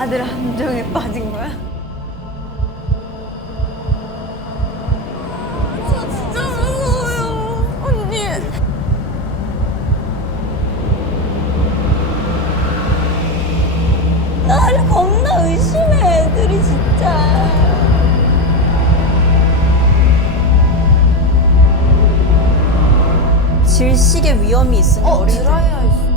아들 함정에 빠진 거야? 저 진짜 무서워요, 언니. 나를 겁나 의심해, 애들이 진짜. 질식의 위험이 있으니 어린이들. 드라이아이스.